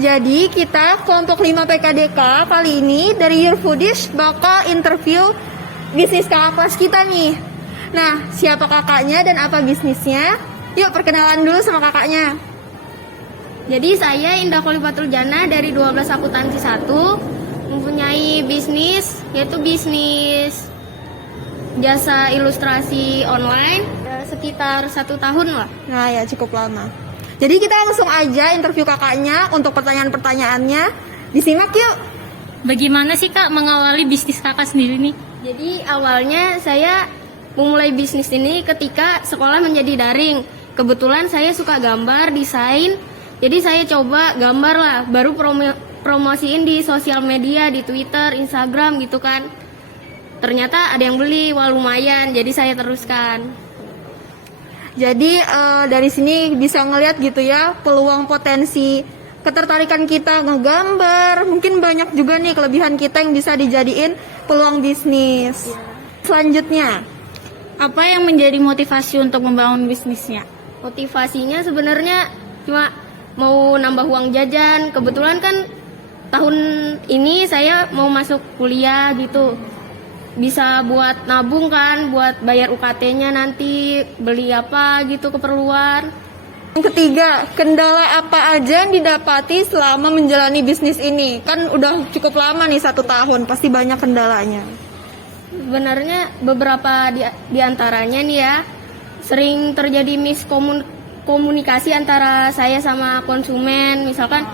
jadi kita kelompok 5 PKDK kali ini dari Your Foodish bakal interview bisnis kakak kelas kita nih. Nah, siapa kakaknya dan apa bisnisnya? Yuk perkenalan dulu sama kakaknya. Jadi saya Indah Kholifatul Jannah dari 12 Akuntansi 1 mempunyai bisnis, yaitu bisnis jasa ilustrasi online sekitar 1 tahun lah. Nah ya, cukup lama. Jadi kita langsung aja interview kakaknya untuk pertanyaan-pertanyaannya. Disimak yuk. Bagaimana sih Kak mengawali bisnis Kakak sendiri nih? Jadi awalnya saya memulai bisnis ini ketika sekolah menjadi daring. Kebetulan saya suka gambar, desain. Jadi saya coba gambar lah, baru promosiin di sosial media, di Twitter, Instagram gitu kan. Ternyata ada yang beli, wah lumayan, jadi saya teruskan. Jadi dari sini bisa ngelihat gitu ya peluang potensi ketertarikan kita ngegambar. Mungkin banyak juga nih kelebihan kita yang bisa dijadiin peluang bisnis. Selanjutnya, Apa yang menjadi motivasi untuk membangun bisnisnya? Motivasinya sebenarnya cuma mau nambah uang jajan. Kebetulan kan tahun ini saya mau masuk kuliah gitu. Bisa buat nabung kan, buat bayar UKT-nya nanti, beli apa gitu keperluan. yang ketiga, kendala apa aja yang didapati selama menjalani bisnis ini? Kan udah cukup lama nih 1 tahun, pasti banyak kendalanya. Sebenarnya beberapa di antaranya nih ya, sering terjadi miskomunikasi antara saya sama konsumen. Misalkan,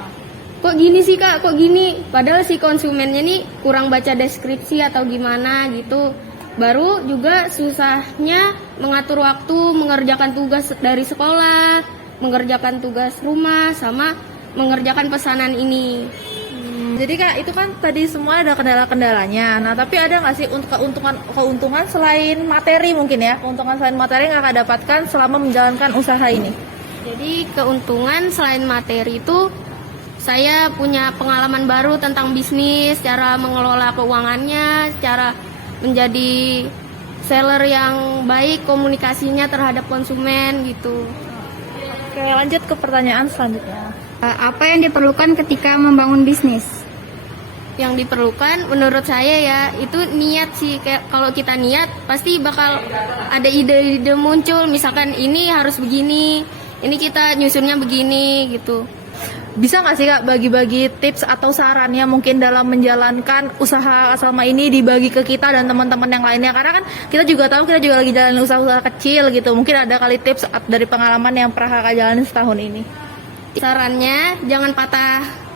kok gini sih Kak, kok gini? Padahal si konsumennya nih kurang baca deskripsi atau gimana gitu. Baru juga susahnya mengatur waktu, mengerjakan tugas dari sekolah, mengerjakan tugas rumah, sama mengerjakan pesanan ini. Jadi Kak, itu kan tadi semua ada kendala-kendalanya. Nah, tapi ada nggak sih untuk keuntungan selain materi mungkin ya? Keuntungan selain materi yang Kakak dapatkan selama menjalankan usaha ini? Jadi keuntungan selain materi itu, saya punya pengalaman baru tentang bisnis, cara mengelola keuangannya, cara menjadi seller yang baik, komunikasinya terhadap konsumen gitu. Oke, lanjut ke pertanyaan selanjutnya. Apa yang diperlukan ketika membangun bisnis? Yang diperlukan menurut saya ya itu niat sih. Kayak kalau kita niat pasti bakal ada ide-ide muncul. Misalkan ini harus begini, ini kita nyusunnya begini gitu. Bisa nggak sih Kak bagi-bagi tips atau sarannya mungkin dalam menjalankan usaha selama ini dibagi ke kita dan teman-teman yang lainnya? Karena kan kita juga tahu kita juga lagi jalan usaha-usaha kecil gitu. Mungkin ada kali tips dari pengalaman yang pernah Kakak jalanin setahun ini. Sarannya jangan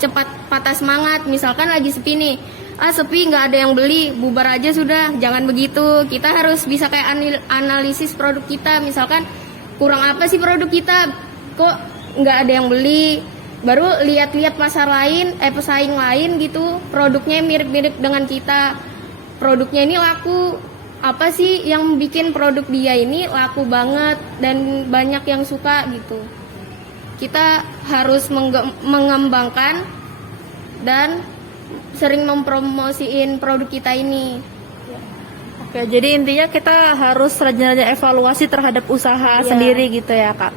cepat patah semangat. Misalkan lagi sepi nih, sepi nggak ada yang beli, bubar aja sudah. Jangan begitu. Kita harus bisa kayak analisis produk kita. Misalkan kurang apa sih produk kita, kok nggak ada yang beli. Baru lihat-lihat pasar lain, pesaing lain gitu, produknya mirip-mirip dengan kita. Produknya ini laku, apa sih yang bikin produk dia ini laku banget dan banyak yang suka gitu. Kita harus mengembangkan dan sering mempromosiin produk kita ini. Oke, jadi intinya kita harus rajin-rajin evaluasi terhadap usaha sendiri gitu ya Kak.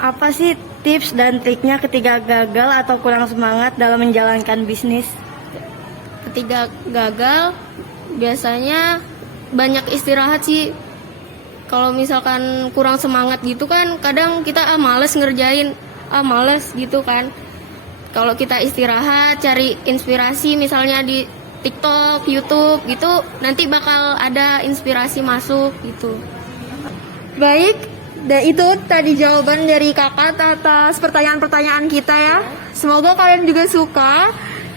Apa sih tips dan triknya ketika gagal atau kurang semangat dalam menjalankan bisnis? Ketika gagal, biasanya banyak istirahat sih. Kalau misalkan kurang semangat gitu kan, kadang kita males ngerjain, males gitu kan. Kalau kita istirahat, cari inspirasi misalnya di TikTok, YouTube gitu, nanti bakal ada inspirasi masuk gitu. Baik, dan itu tadi jawaban dari kakak atas pertanyaan-pertanyaan kita ya. Semoga kalian juga suka.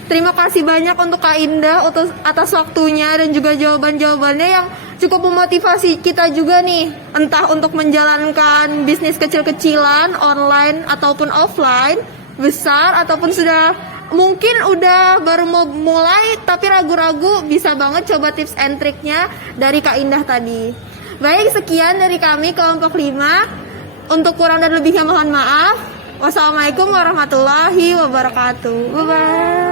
Terima kasih banyak untuk Kak Indah atas waktunya dan juga jawaban-jawabannya yang cukup memotivasi kita juga nih. Entah untuk menjalankan bisnis kecil-kecilan, online ataupun offline, besar ataupun sudah mungkin udah baru mau mulai tapi ragu-ragu, bisa banget coba tips and triknya dari Kak Indah tadi. Baik, sekian dari kami kelompok 5. Untuk kurang dan lebihnya mohon maaf. Wassalamualaikum warahmatullahi wabarakatuh. Bye-bye.